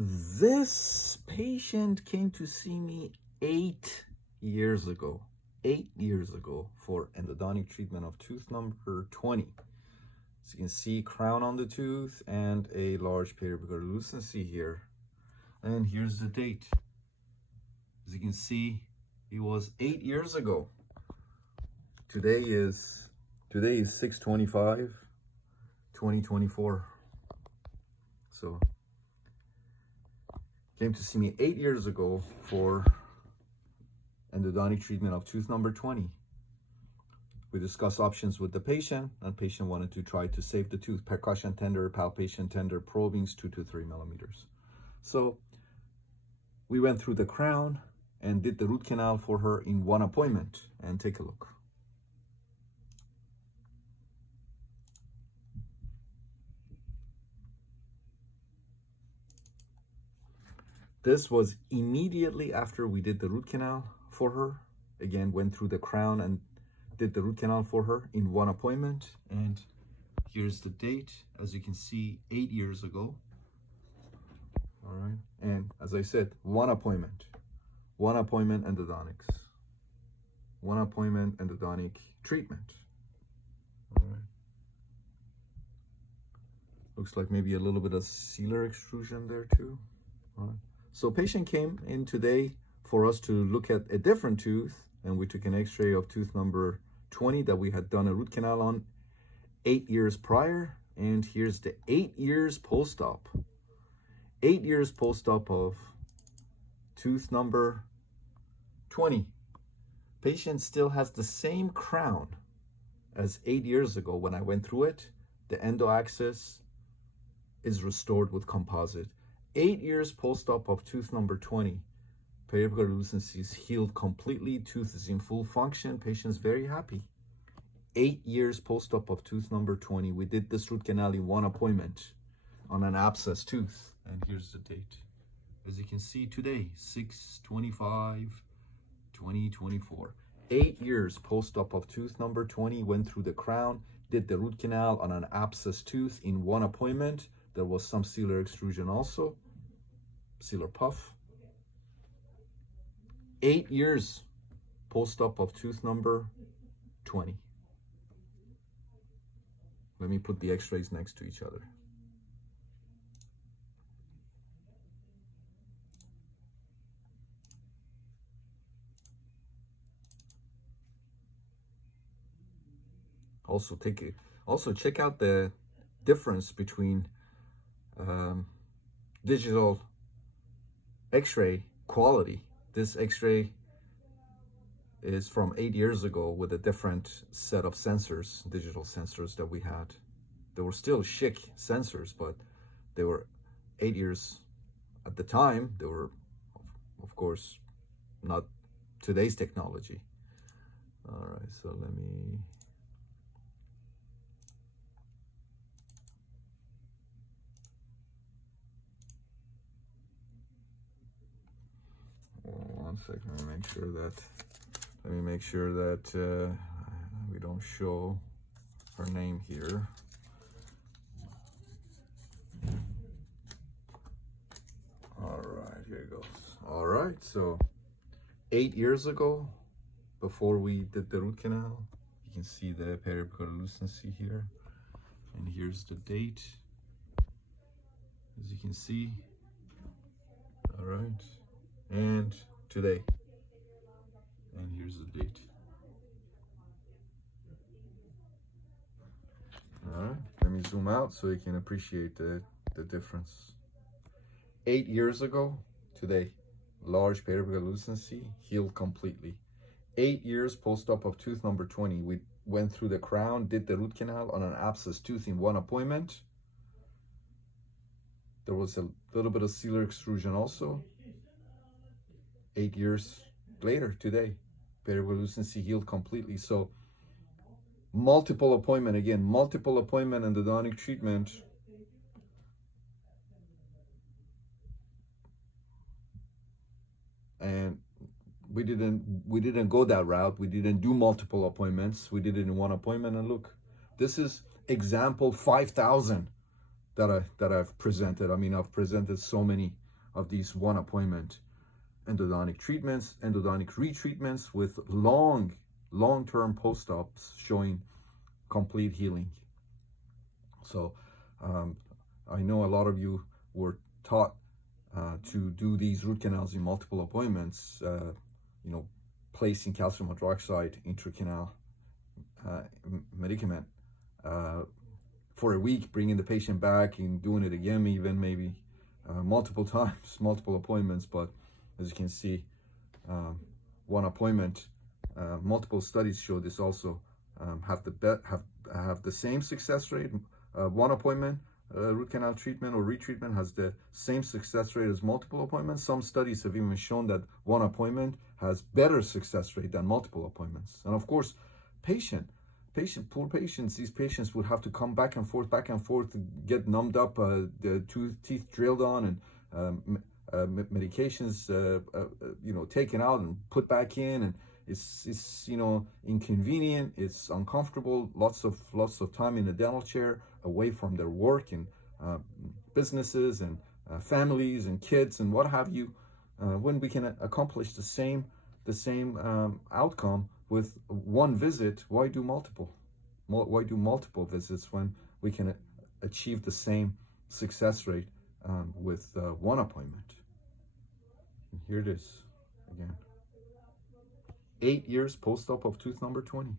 This patient came to see me 8 years ago. 8 years ago for endodontic treatment of tooth number 20. So you can see crown on the tooth and a large periapical lucency here. And here's the date. As you can see, it was 8 years ago. Today is 6/25/2024. So came to see me 8 years ago for endodontic treatment of tooth number 20. We discussed options with the patient, and the patient wanted to try to save the tooth. Percussion tender, palpation tender, probings 2 to 3 millimeters. So we went through the crown and did the root canal for her in one appointment. And take a look. This was immediately after we did the root canal for her. Again, went through the crown and did the root canal for her in one appointment. And here's the date. As you can see, 8 years ago. All right. And as I said, one appointment endodontics, one appointment endodontic treatment. All right. Looks like maybe a little bit of sealer extrusion there too. All right. So patient came in today for us to look at a different tooth, and we took an x-ray of tooth number 20 that we had done a root canal on 8 years prior. And here's the 8 years post-op. 8 years post-op of tooth number 20. Patient still has the same crown as 8 years ago when I went through it. The endo axis is restored with composite. 8 years post-op of tooth number 20. Periapical lucency is healed completely. Tooth is in full function. Patient's very happy. 8 years post-op of tooth number 20. We did this root canal in one appointment on an abscess tooth. And here's the date. As you can see today, 6/25/2024. 8 years post-op of tooth number 20. Went through the crown, did the root canal on an abscess tooth in one appointment. There was some sealer extrusion also, sealer puff. 8 years post-op of tooth number 20. Let me put the x-rays next to each other. Also check out the difference between digital x-ray quality. This x-ray is from 8 years ago with a different set of sensors, digital sensors that we had. They were still chic sensors, but they were 8 years at the time. They were, of course, not today's technology. All right, so let me... One second, let me make sure that we don't show her name here. All right, here it goes. All right, so 8 years ago, before we did the root canal, you can see the periapical lucency here. And here's the date, as you can see. All right. And today, and here's the date. All right, let me zoom out so you can appreciate the difference. 8 years ago today, large periapical lucency, healed completely. 8 years post-op of tooth number 20. We went through the crown, did the root canal on an abscess tooth in one appointment. There was a little bit of sealer extrusion also. 8 years later today, periapical lucency healed completely. So multiple appointment endodontic treatment. And we didn't go that route. We didn't do multiple appointments. We did it in one appointment. And look, this is example 5,000 that I've presented. I mean, I've presented so many of these one appointment endodontic treatments, endodontic retreatments with long-term post-ops showing complete healing. So I know a lot of you were taught to do these root canals in multiple appointments, you know, placing calcium hydroxide intracanal medicament for a week, bringing the patient back and doing it again, even maybe multiple times, multiple appointments. But as you can see, one appointment, multiple studies show this also, have the same success rate. One appointment root canal treatment or retreatment has the same success rate as multiple appointments. Some studies have even shown that one appointment has better success rate than multiple appointments. And of course, poor patients, these patients would have to come back and forth, to get numbed up, the teeth drilled on, and medications, you know, taken out and put back in, and it's you know, inconvenient, it's uncomfortable, lots of time in a dental chair, away from their work and businesses and families and kids and what have you. When we can accomplish the same outcome with one visit, why do multiple? Why do multiple visits when we can achieve the same success rate with one appointment? And here it is again. 8 years post-op of tooth number 20.